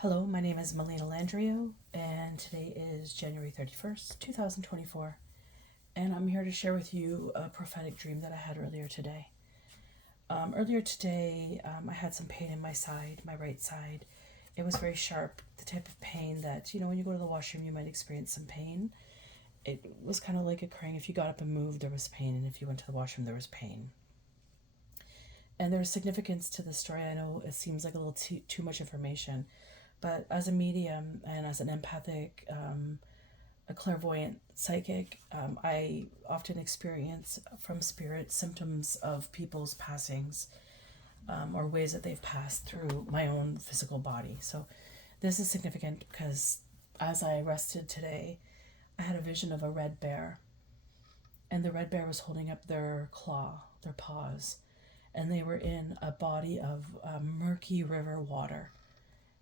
Hello, my name is Melina Landrio, and today is January 31st, 2024, and I'm here to share with you a prophetic dream that I had earlier today. Earlier today, I had some pain in my side, my right side. It was very sharp, the type of pain that, when you go to the washroom, you might experience some pain. It was kind of like occurring if you got up and moved, there was pain, and if you went to the washroom, there was pain. And there's significance to the story. I know it seems like a little too much information, but as a medium and as an empathic, a clairvoyant psychic, I often experience from spirit symptoms of people's passings, or ways that they've passed through my own physical body. So this is significant because as I rested today, I had a vision of a red bear, and the red bear was holding up their claw, their paws, and they were in a body of murky river water.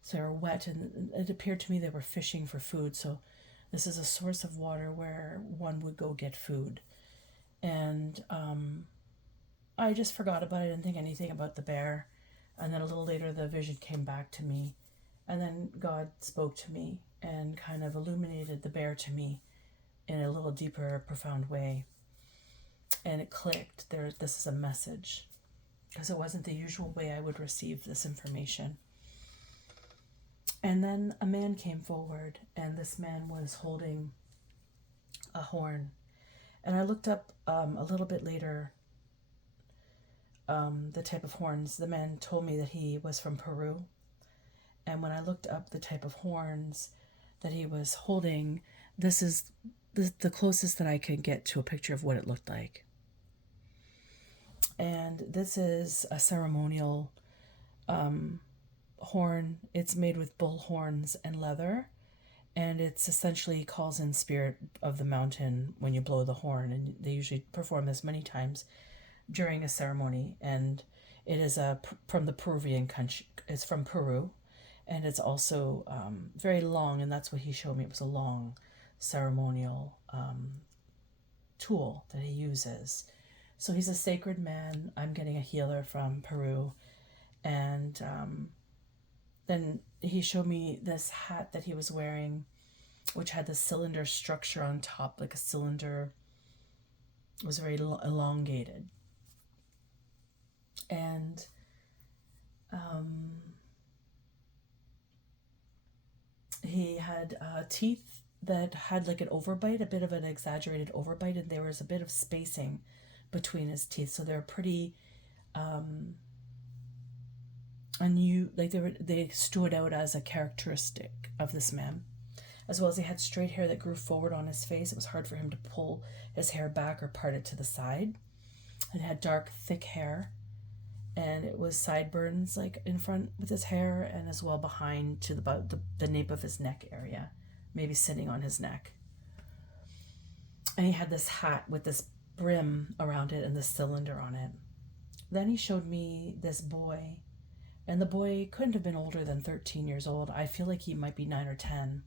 So they were wet, and it appeared to me they were fishing for food. So this is a source of water where one would go get food. And I just forgot about it. I didn't think anything about the bear. And then a little later, the vision came back to me. And then God spoke to me and kind of illuminated the bear to me in a little deeper, profound way. And it clicked. This is a message. Because it wasn't the usual way I would receive this information. And then a man came forward, and this man was holding a horn. And I looked up a little bit later the type of horns. The man told me that he was from Peru. And when I looked up the type of horns that he was holding, this is the closest that I could get to a picture of what it looked like. And this is a ceremonial horn. It's made with bull horns and leather, and it's essentially calls in spirit of the mountain when you blow the horn. And they usually perform this many times during a ceremony. And it is from the Peruvian country. It's from Peru, and it's also very long. And that's what he showed me. It was a long ceremonial tool that he uses. So he's a sacred man. I'm getting a healer from Peru. And then he showed me this hat that he was wearing, which had the cylinder structure on top, like a cylinder. It was very elongated. And he had teeth that had like an overbite, a bit of an exaggerated overbite, and there was a bit of spacing between his teeth, so they're pretty they stood out as a characteristic of this man. As well as he had straight hair that grew forward on his face. It was hard for him to pull his hair back or part it to the side. It had dark, thick hair, and it was sideburns like in front with his hair, and as well behind to the nape of his neck area, maybe sitting on his neck. And he had this hat with this brim around it and the cylinder on it. Then he showed me this boy, and the boy couldn't have been older than 13 years old. I feel like he might be 9 or 10.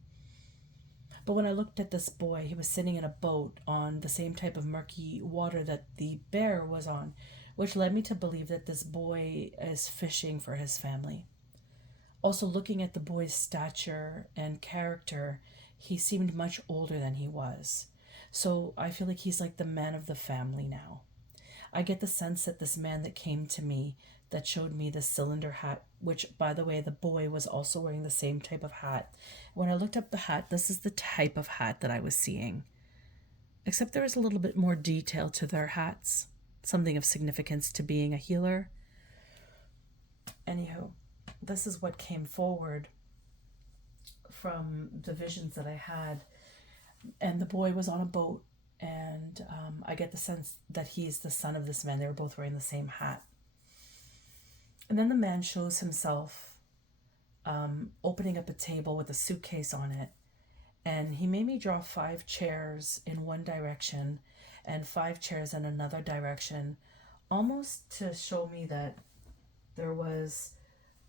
But when I looked at this boy, he was sitting in a boat on the same type of murky water that the bear was on, which led me to believe that this boy is fishing for his family. Also, looking at the boy's stature and character, he seemed much older than he was. So I feel like he's like the man of the family now. I get the sense that this man that came to me, that showed me the cylinder hat, which, by the way, the boy was also wearing the same type of hat. When I looked up the hat, this is the type of hat that I was seeing. Except there is a little bit more detail to their hats, something of significance to being a healer. Anywho, this is what came forward from the visions that I had. And the boy was on a boat, and I get the sense that he's the son of this man. They were both wearing the same hat. And then the man shows himself opening up a table with a suitcase on it. And he made me draw 5 chairs in one direction and 5 chairs in another direction, almost to show me that there was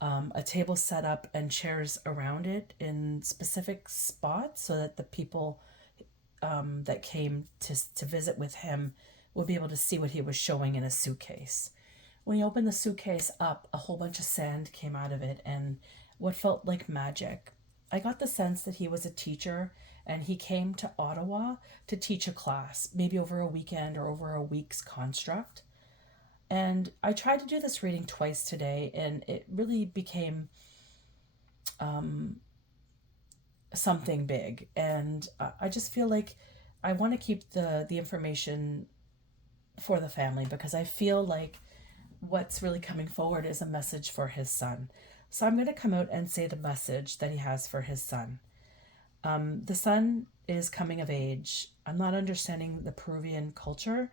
a table set up and chairs around it in specific spots so that the people that came to visit with him would be able to see what he was showing in a suitcase, When you open the suitcase up, a whole bunch of sand came out of it and what felt like magic. I got the sense that he was a teacher and he came to Ottawa to teach a class, maybe over a weekend or over a week's construct. And I tried to do this reading twice today, and it really became something big. And I just feel like I want to keep the information for the family, because I feel like what's really coming forward is a message for his son. So I'm going to come out and say the message that he has for his son. The son is coming of age. I'm not understanding the Peruvian culture,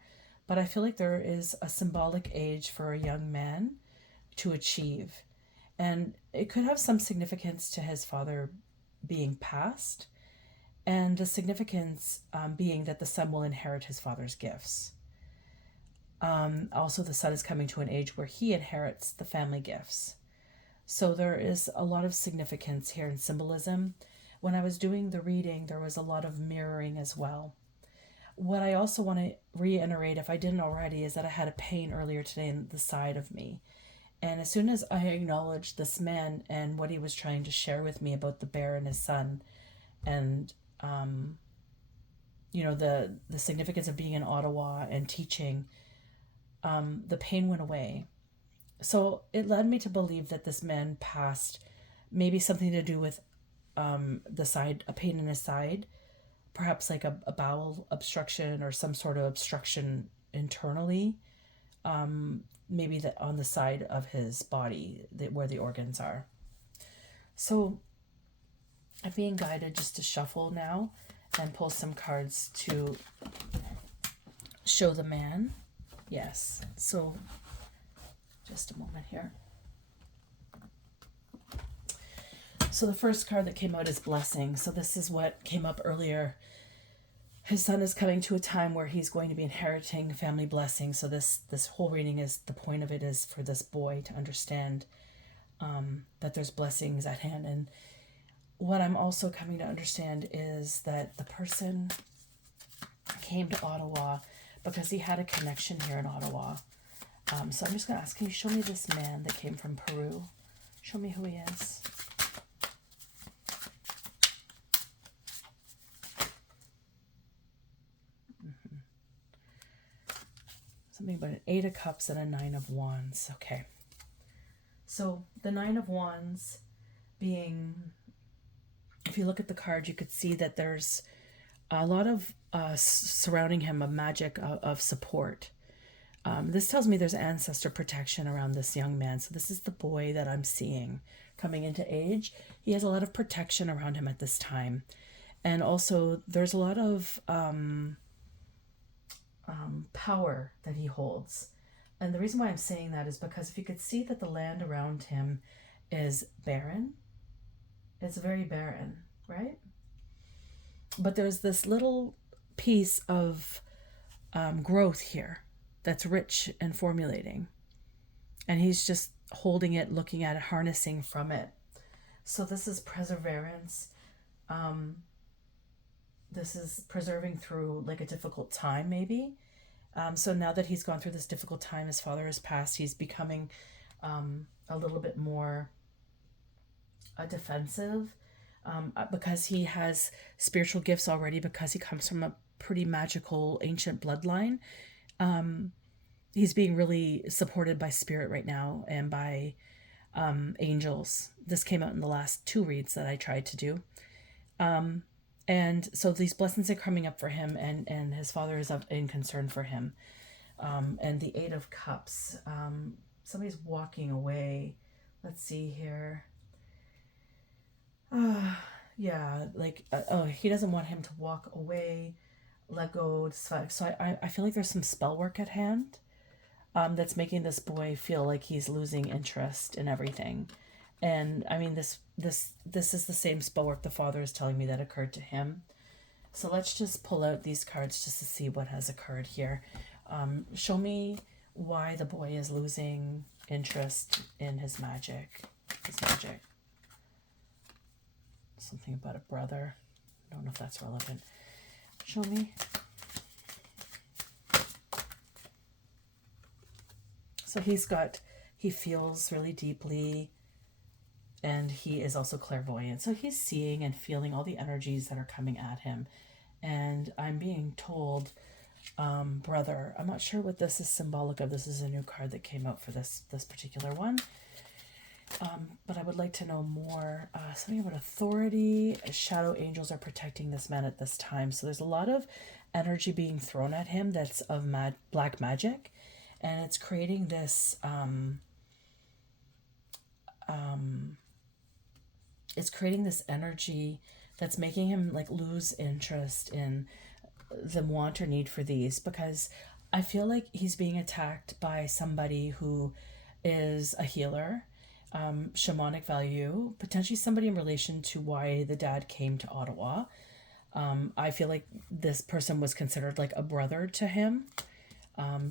but I feel like there is a symbolic age for a young man to achieve. And it could have some significance to his father being passed, and the significance being that the son will inherit his father's gifts. Also, the son is coming to an age where he inherits the family gifts. So there is a lot of significance here in symbolism. When I was doing the reading, there was a lot of mirroring as well. What I also want to reiterate, if I didn't already, is that I had a pain earlier today in the side of me. And as soon as I acknowledged this man and what he was trying to share with me about the bear and his son, and the significance of being in Ottawa and teaching, the pain went away. So it led me to believe that this man passed, maybe something to do with a pain in his side, perhaps like a bowel obstruction or some sort of obstruction internally, maybe on the side of his body where the organs are. So I'm being guided just to shuffle now and pull some cards to show the man. Yes, so just a moment here. So the first card that came out is blessing. So this is what came up earlier. His son is coming to a time where he's going to be inheriting family blessing. So this whole reading is, the point of it is for this boy to understand that there's blessings at hand. And what I'm also coming to understand is that the person came to Ottawa because he had a connection here in Ottawa. So I'm just going to ask, can you show me this man that came from Peru? Show me who he is. Something about an 8 of Cups and a 9 of Wands. Okay. So the 9 of Wands being, if you look at the card, you could see that there's a lot of surrounding him, a magic of support. This tells me there's ancestor protection around this young man. So this is the boy that I'm seeing coming into age. He has a lot of protection around him at this time. And also there's a lot of power that he holds. And the reason why I'm saying that is because if you could see that the land around him is barren, it's very barren, right? But there's this little piece of growth here that's rich and formulating. And he's just holding it, looking at it, harnessing from it. So this is perseverance. This is preserving through like a difficult time, maybe. So now that he's gone through this difficult time, his father has passed, he's becoming a little bit more defensive because he has spiritual gifts already, because he comes from a pretty magical ancient bloodline. He's being really supported by spirit right now and by angels. This came out in the last 2 reads that I tried to do. And so these blessings are coming up for him, and his father is in concern for him. And the 8 of Cups, somebody's walking away. Let's see here. He doesn't want him to walk away, let go. So I feel like there's some spell work at hand that's making this boy feel like he's losing interest in everything. And I mean, this is the same spell work the father is telling me that occurred to him. So let's just pull out these cards just to see what has occurred here. Show me why the boy is losing interest in his magic. Something about a brother. I don't know if that's relevant. Show me. So he feels really deeply, and he is also clairvoyant. So he's seeing and feeling all the energies that are coming at him. And I'm being told, brother, I'm not sure what this is symbolic of. This is a new card that came out for this particular one. But I would like to know more. Something about authority. Shadow angels are protecting this man at this time. So there's a lot of energy being thrown at him that's of black magic. And it's creating this... it's creating this energy that's making him like lose interest in the want or need for these, because I feel like he's being attacked by somebody who is a healer, shamanic value, potentially somebody in relation to why the dad came to Ottawa. I feel like this person was considered like a brother to him,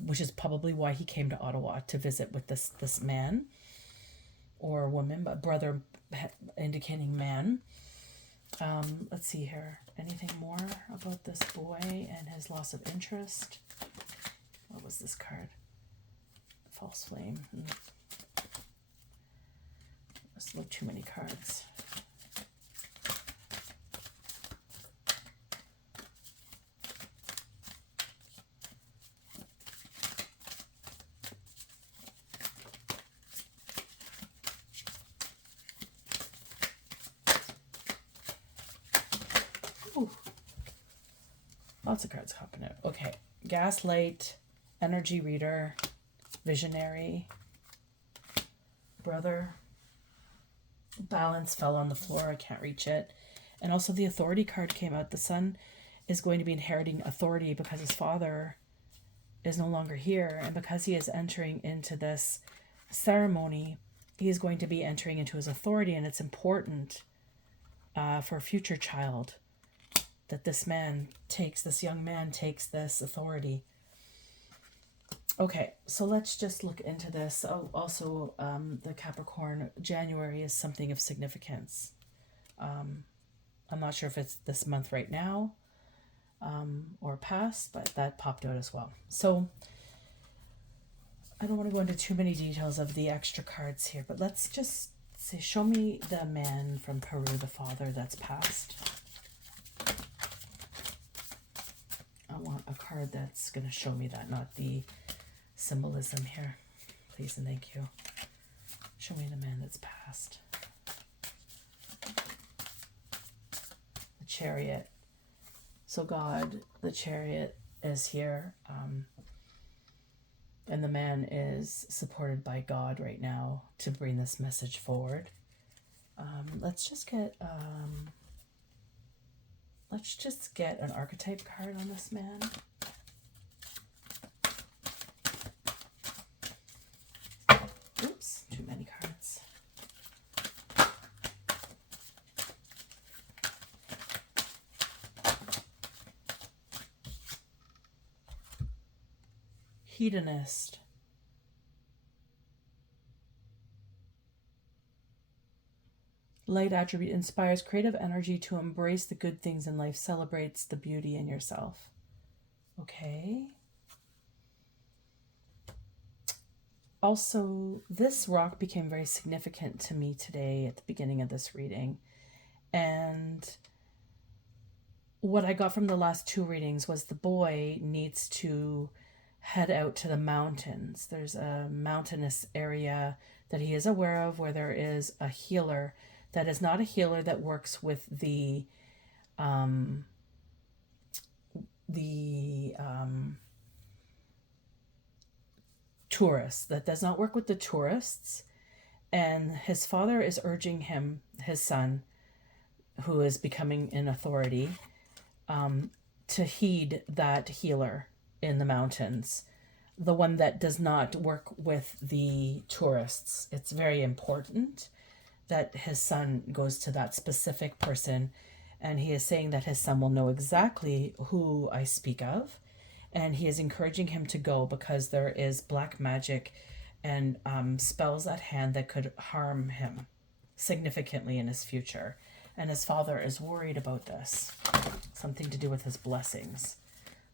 which is probably why he came to Ottawa to visit with this man or woman, but brother indicating man. Let's see here. Anything more about this boy and his loss of interest? What was this card? False flame. There's like too many cards. Ooh. Lots of cards hopping out. Okay. Gaslight, energy reader, visionary, brother, balance fell on the floor. I can't reach it. And also the authority card came out. The son is going to be inheriting authority because his father is no longer here. And because he is entering into this ceremony, he is going to be entering into his authority. And it's important for a future child that this young man takes this authority. Okay, so let's just look into this. Oh, also, the Capricorn, January is something of significance. I'm not sure if it's this month right now or past, but that popped out as well. So I don't want to go into too many details of the extra cards here, but let's just say, show me the man from Peru, the father that's passed. I want a card that's going to show me that, not the symbolism here. Please and thank you. Show me the man that's passed. The Chariot. So God, the Chariot is here. And the man is supported by God right now to bring this message forward. Let's just get an archetype card on this man. Oops, too many cards. Hedonist. Light attribute inspires creative energy to embrace the good things in life, celebrates the beauty in yourself. Okay. Also, this rock became very significant to me today at the beginning of this reading. And what I got from the last two readings was the boy needs to head out to the mountains. There's a mountainous area that he is aware of where there is a healer that is not a healer that works with the tourists, that does not work with the tourists. And his father is urging him, his son, who is becoming an authority, to heed that healer in the mountains, the one that does not work with the tourists. It's very important that his son goes to that specific person, and he is saying that his son will know exactly who I speak of, and he is encouraging him to go because there is black magic and spells at hand that could harm him significantly in his future. And his father is worried about this. Something to do with his blessings.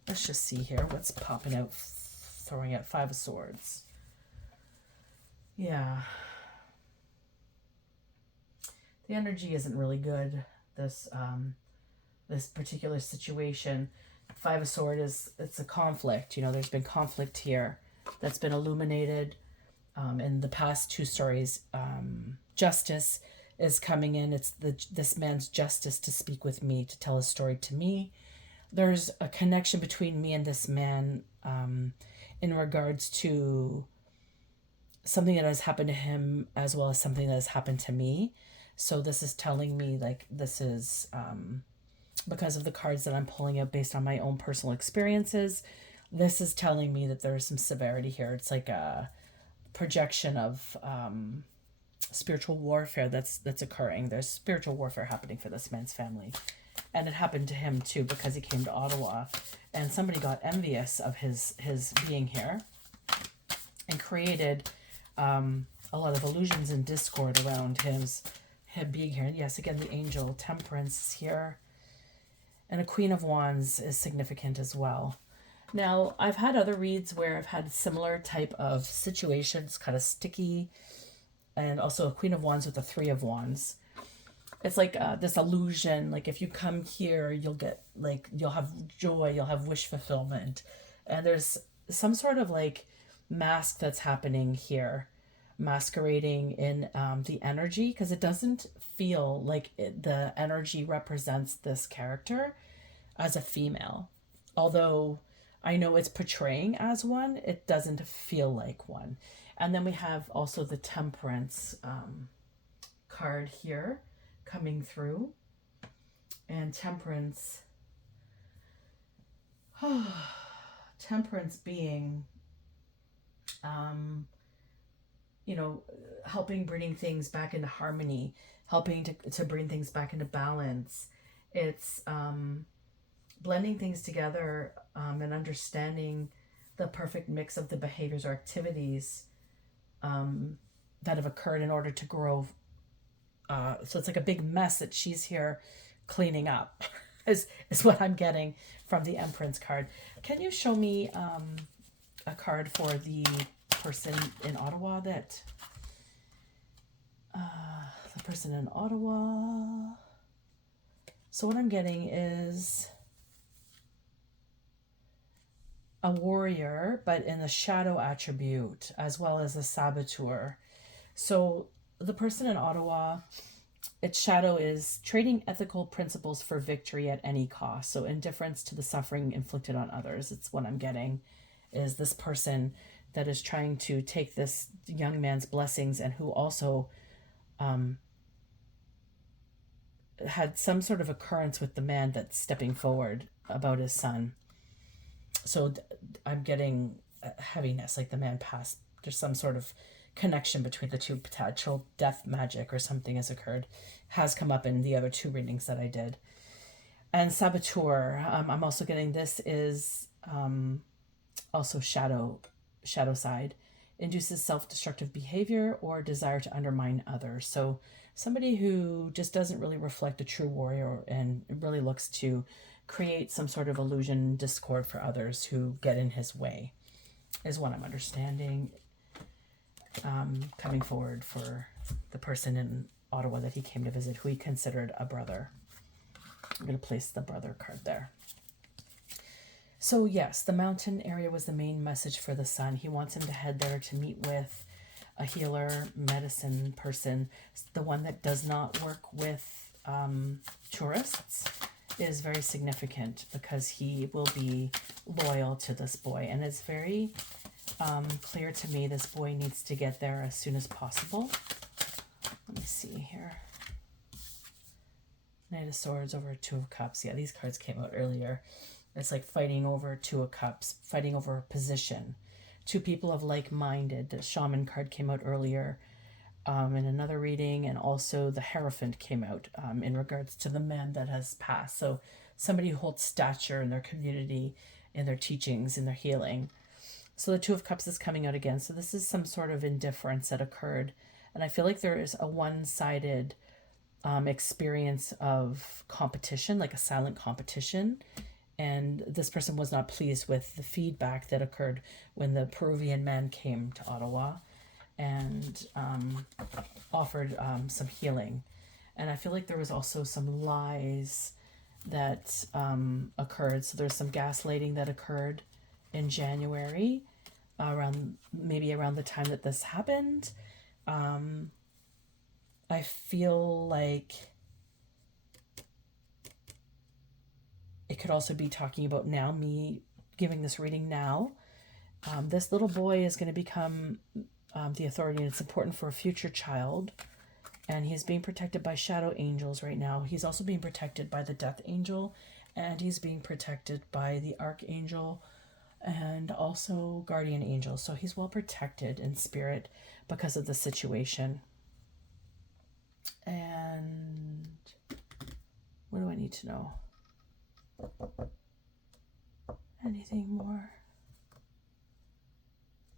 Let's just see here what's popping out, throwing out Five of Swords. Yeah. The energy isn't really good. This particular situation. Five of Swords it's a conflict. You know, there's been conflict here that's been illuminated in the past two stories. Justice is coming in. It's this man's justice to speak with me, to tell his story to me. There's a connection between me and this man in regards to something that has happened to him as well as something that has happened to me. So this is telling me like this is because of the cards that I'm pulling out based on my own personal experiences. This is telling me that there's some severity here. It's like a projection of spiritual warfare that's occurring. There's spiritual warfare happening for this man's family. And it happened to him too because he came to Ottawa and somebody got envious of his being here and created a lot of illusions and discord around him being here. And yes, again, the angel Temperance is here. And a Queen of Wands is significant as well. Now, I've had other reads where I've had similar type of situations, kind of sticky, and also a Queen of Wands with a Three of Wands. It's like this illusion, like if you come here, you'll get, like, you'll have joy, you'll have wish fulfillment. And there's some sort of like mask that's happening here, masquerading in the energy, because it doesn't feel like the energy represents this character as a female. Although I know it's portraying as one, it doesn't feel like one. And then we have also the Temperance card here coming through. And Temperance, Temperance being, you know, helping bringing things back into harmony, helping to bring things back into balance. It's blending things together and understanding the perfect mix of the behaviors or activities that have occurred in order to grow. So it's like a big mess that she's here cleaning up is what I'm getting from the Empress card. Can you show me a card for the person in Ottawa that the person in Ottawa? So what I'm getting is a warrior, but in the shadow attribute, as well as a saboteur. So the person in Ottawa, its shadow is trading ethical principles for victory at any cost. So indifference to the suffering inflicted on others. It's what I'm getting, is this person that is trying to take this young man's blessings and who also had some sort of occurrence with the man that's stepping forward about his son. So I'm getting heaviness, like the man passed. There's some sort of connection between the two, potential death magic or something has come up in the other two readings that I did. And saboteur, I'm also getting this is also shadow side, induces self-destructive behavior or desire to undermine others. So somebody who just doesn't really reflect a true warrior and really looks to create some sort of illusion, discord for others who get in his way, is what I'm understanding. Coming forward for the person in Ottawa that he came to visit, who he considered a brother. I'm going to place the brother card there. So yes, the mountain area was the main message for the son. He wants him to head there to meet with a healer, medicine person. The one that does not work with tourists is very significant because he will be loyal to this boy. And it's very clear to me this boy needs to get there as soon as possible. Let me see here. Knight of Swords over Two of Cups. Yeah, these cards came out earlier. It's like fighting over Two of Cups, fighting over a position. Two people of like-minded. The Shaman card came out earlier in another reading, and also the Hierophant came out in regards to the man that has passed. So somebody who holds stature in their community, in their teachings, in their healing. So the Two of Cups is coming out again. So this is some sort of indifference that occurred. And I feel like there is a one-sided experience of competition, like a silent competition. And this person was not pleased with the feedback that occurred when the Peruvian man came to Ottawa. and offered some healing. And I feel like there was also some lies that occurred. So there's some gaslighting that occurred in January, maybe around the time that this happened. I feel like it could also be talking about now, me giving this reading now. This little boy is going to become the authority, and it's important for a future child. And he's being protected by shadow angels right now. He's also being protected by the death angel, and he's being protected by the archangel and also guardian angel. So he's well protected in spirit because of the situation. And what do I need to know? Anything more?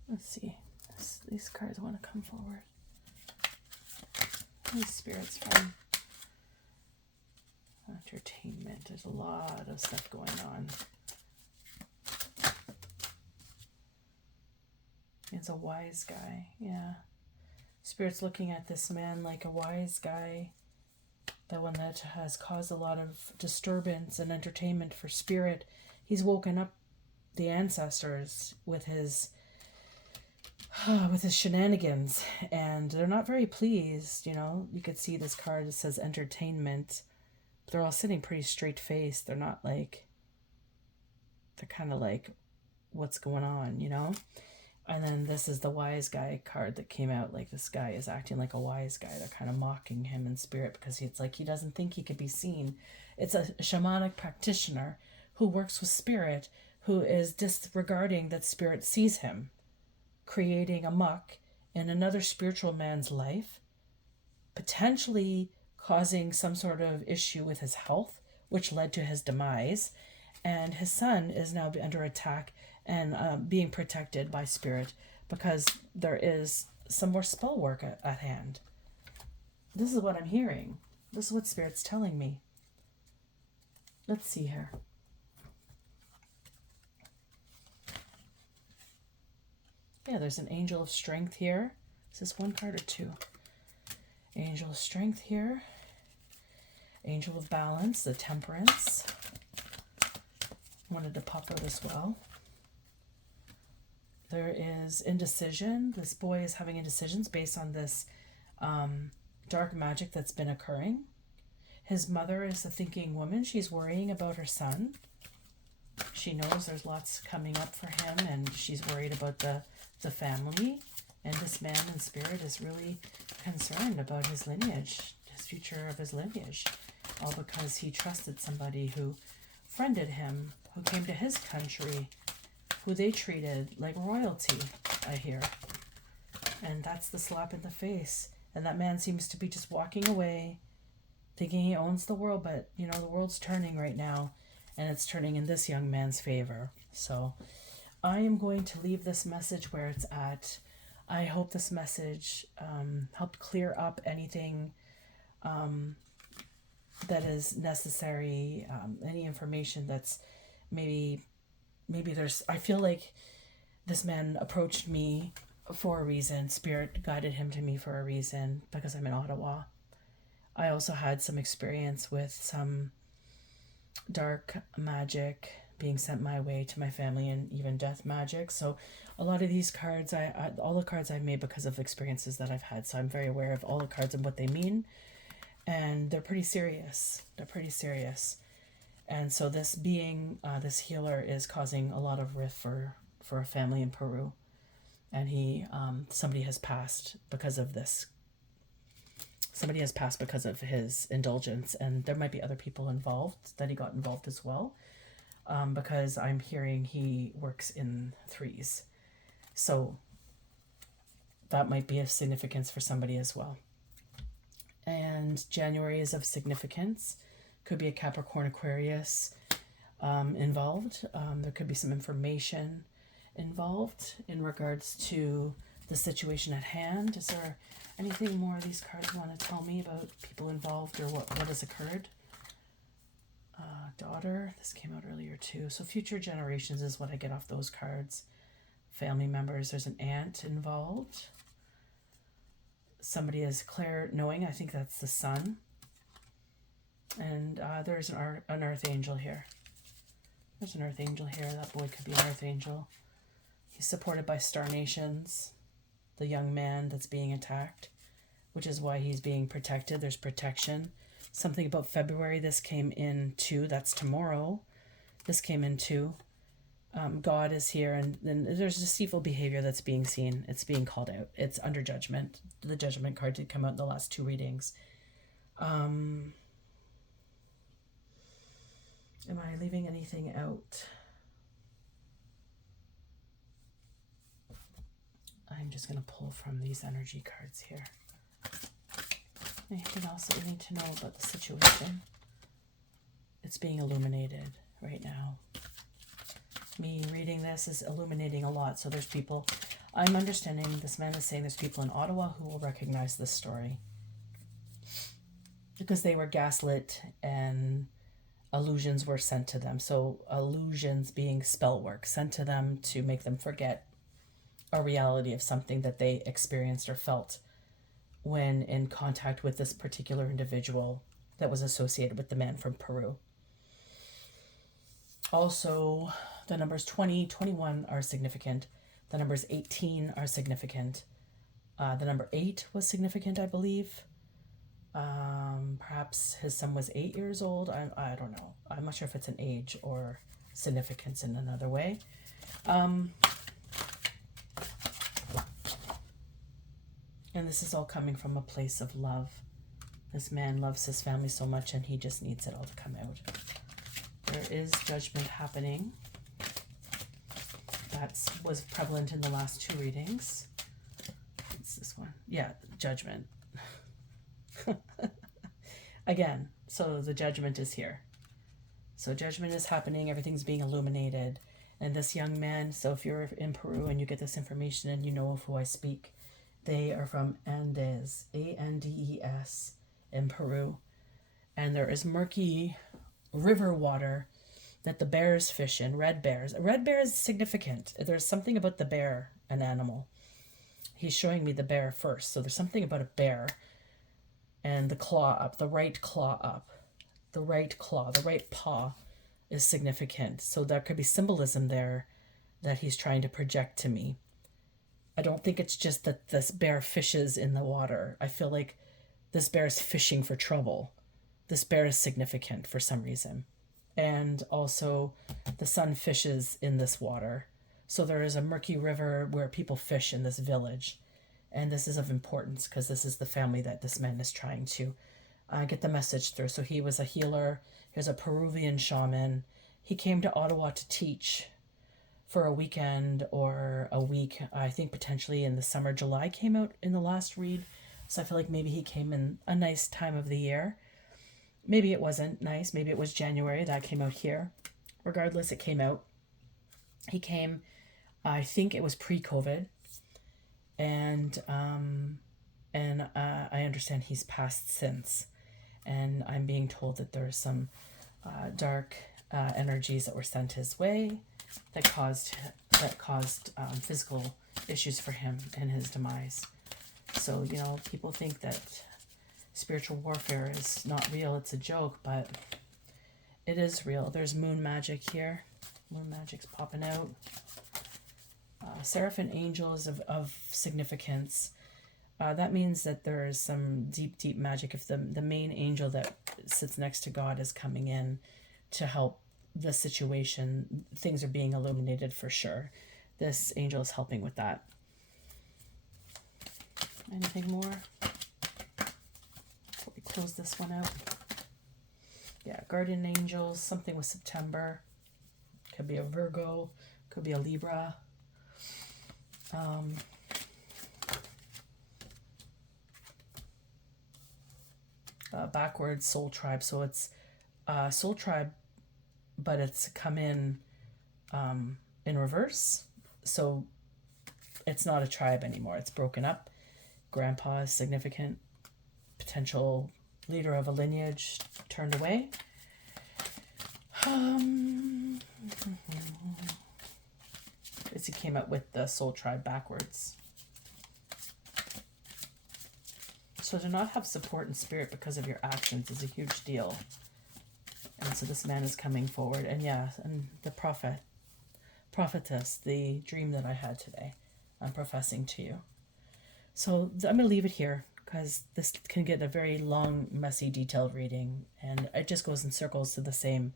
Let's see. These cards want to come forward. These spirits from entertainment. There's a lot of stuff going on. It's a wise guy. Yeah. Spirit's looking at this man like a wise guy. The one that has caused a lot of disturbance and entertainment for spirit. He's woken up the ancestors with his shenanigans, and they're not very pleased. You know, you could see this card, it says entertainment. They're all sitting pretty straight faced. They're not like, they're kind of like, what's going on, you know? And then this is the wise guy card that came out. Like, this guy is acting like a wise guy. They're kind of mocking him in spirit because it's like he doesn't think he could be seen. It's a shamanic practitioner who works with spirit, who is disregarding that spirit sees him, creating a muck in another spiritual man's life, potentially causing some sort of issue with his health, which led to his demise. And his son is now under attack and being protected by spirit because there is some more spell work at hand. This is what I'm hearing. This is what spirit's telling me. Let's see here. Yeah, there's an angel of strength here. Is this one card or two? Angel of strength here. Angel of balance, the temperance. Wanted to pop out as well. There is indecision. This boy is having indecisions based on this dark magic that's been occurring. His mother is a thinking woman. She's worrying about her son. She knows there's lots coming up for him, and she's worried about the family. And this man in spirit is really concerned about his lineage, his future of his lineage, all because he trusted somebody who friended him, who came to his country, who they treated like royalty, I hear. And that's the slap in the face. And that man seems to be just walking away, thinking he owns the world, but, you know, the world's turning right now, and it's turning in this young man's favor. So I am going to leave this message where it's at. I hope this message helped clear up anything that is necessary, any information that's maybe there's, I feel like this man approached me for a reason. Spirit guided him to me for a reason because I'm in Ottawa. I also had some experience with some dark magic being sent my way to my family, and even death magic. So a lot of these cards, all the cards I've made because of experiences that I've had. So I'm very aware of all the cards and what they mean. And they're pretty serious. And so this being, this healer is causing a lot of rift for a family in Peru. And somebody has passed because of this. Somebody has passed because of his indulgence. And there might be other people involved that he got involved as well. Because I'm hearing he works in threes. So that might be of significance for somebody as well. And January is of significance. Could be a Capricorn, Aquarius involved. There could be some information involved in regards to the situation at hand. Is there anything more these cards want to tell me about people involved or what has occurred? Daughter, this came out earlier too. So future generations is what I get off those cards. Family members, there's an aunt involved. somebody is clear knowing. I think that's the sun. And there's an earth angel here. There's an earth angel here. That boy could be an earth angel. He's supported by star nations. The young man that's being attacked, which is why he's being protected. There's protection. Something about February. This came in too. That's tomorrow. This came in too. God is here, and then there's deceitful behavior that's being seen. It's being called out. It's under judgment. The judgment card did come out in the last two readings. Am I leaving anything out? I'm just going to pull from these energy cards here. Anything else that we need to know about the situation? It's being illuminated right now. Me reading this is illuminating a lot. So there's people, I'm understanding this man is saying there's people in Ottawa who will recognize this story. Because they were gaslit and illusions were sent to them. So illusions being spell work sent to them to make them forget a reality of something that they experienced or felt when in contact with this particular individual that was associated with the man from Peru. Also, the numbers 20, 21 are significant. The numbers 18 are significant. The number 8 was significant, I believe. Perhaps his son was 8 years old. I don't know. I'm not sure if it's an age or significance in another way. And this is all coming from a place of love. This man loves his family so much and he just needs it all to come out. There is judgment happening. That was prevalent in the last two readings. What's this one? Yeah, judgment. Again, so the judgment is here. So judgment is happening. Everything's being illuminated. And this young man, so if you're in Peru and you get this information and you know of who I speak, they are from Andes, Andes, in Peru. And there is murky river water that the bears fish in, red bears. A red bear is significant. There's something about the bear, an animal. He's showing me the bear first. So there's something about a bear and the claw up, the right claw up, the right claw, the right paw is significant. So there could be symbolism there that he's trying to project to me. I don't think it's just that this bear fishes in the water. I feel like this bear is fishing for trouble. This bear is significant for some reason. And also the sun fishes in this water. So there is a murky river where people fish in this village. And this is of importance because this is the family that this man is trying to get the message through. So he was a healer. He was a Peruvian shaman. He came to Ottawa to teach for a weekend or a week. I think potentially in the summer. July came out in the last read. So I feel like maybe he came in a nice time of the year. Maybe it wasn't nice. Maybe it was January. That came out here. Regardless, it came out. He came, I think it was pre-COVID. And I understand he's passed since. And I'm being told that there's some dark energies that were sent his way that caused physical issues for him and his demise. So, you know, people think that spiritual warfare is not real, it's a joke, but it is real. There's moon magic here. Moon magic's popping out. Seraph and angels of significance. That means that there is some deep, deep magic. If the main angel that sits next to God is coming in to help the situation, things are being illuminated for sure. This angel is helping with that. Anything more? Before we close this one out. Yeah, guardian angels, something with September. Could be a Virgo, could be a Libra. Backwards soul tribe. So it's soul tribe, but it's come in reverse. So it's not a tribe anymore. It's broken up. Grandpa is significant. Potential leader of a lineage turned away. As he came up with the soul tribe backwards. So to not have support in spirit because of your actions is a huge deal. And so this man is coming forward. And yeah, and the prophetess, the dream that I had today, I'm professing to you. So I'm going to leave it here because this can get a very long, messy, detailed reading. And it just goes in circles to the same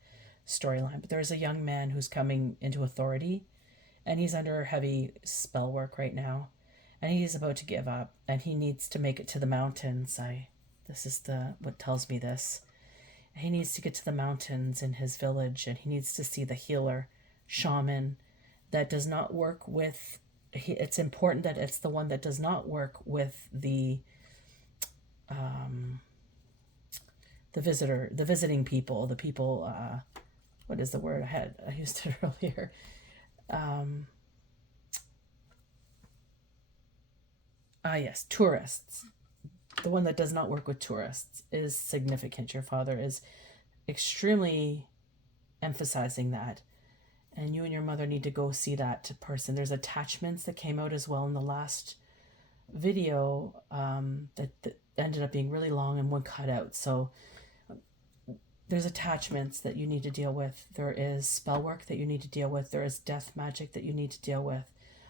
storyline. But there's a young man who's coming into authority, and he's under heavy spell work right now. And he's about to give up, and he needs to make it to the mountains. This is what tells me this. He needs to get to the mountains in his village, and he needs to see the healer, shaman, that does not work with. It's important that it's the one that does not work with the visiting people, the people. What is the word I used it earlier? Yes, tourists. The one that does not work with tourists is significant. Your father is extremely emphasizing that. And you and your mother need to go see that person. There's attachments that came out as well in the last video that ended up being really long and one cut out. So there's attachments that you need to deal with. There is spell work that you need to deal with. There is death magic that you need to deal with.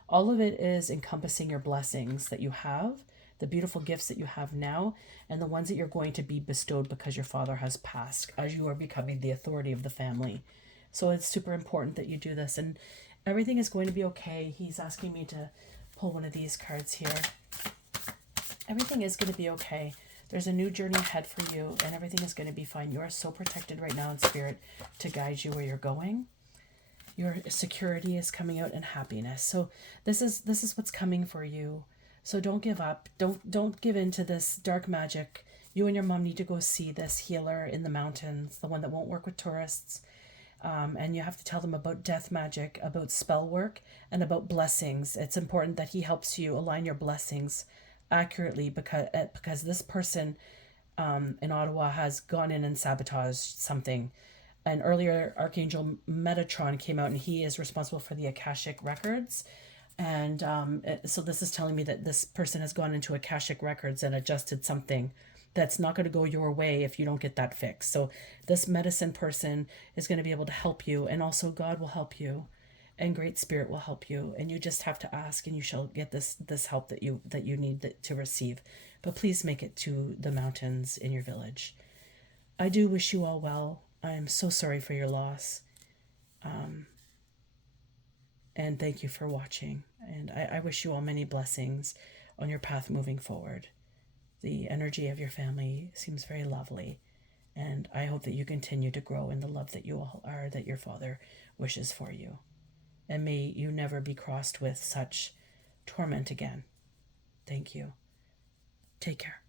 All of it is encompassing your blessings that you have, the beautiful gifts that you have now, and the ones that you're going to be bestowed because your father has passed as you are becoming the authority of the family. So it's super important that you do this, and everything is going to be okay. He's asking me to pull one of these cards here. Everything is going to be okay. There's a new journey ahead for you, and everything is going to be fine. You are so protected right now in spirit to guide you where you're going. Your security is coming out and happiness. So this is what's coming for you. So don't give up. Don't give in to this dark magic. You and your mom need to go see this healer in the mountains, the one that won't work with tourists. And you have to tell them about death magic, about spell work, and about blessings. It's important that he helps you align your blessings accurately because this person in Ottawa has gone in and sabotaged something. And earlier, Archangel Metatron came out, and he is responsible for the Akashic records. And so this is telling me that this person has gone into Akashic records and adjusted something that's not going to go your way if you don't get that fixed. So this medicine person is going to be able to help you, and also God will help you, and Great Spirit will help you, and you just have to ask, and you shall get this help that you need to receive. But please make it to the mountains in your village. I do wish you all well. I am so sorry for your loss. And thank you for watching. And I wish you all many blessings on your path moving forward. The energy of your family seems very lovely. And I hope that you continue to grow in the love that you all are, that your father wishes for you. And may you never be crossed with such torment again. Thank you. Take care.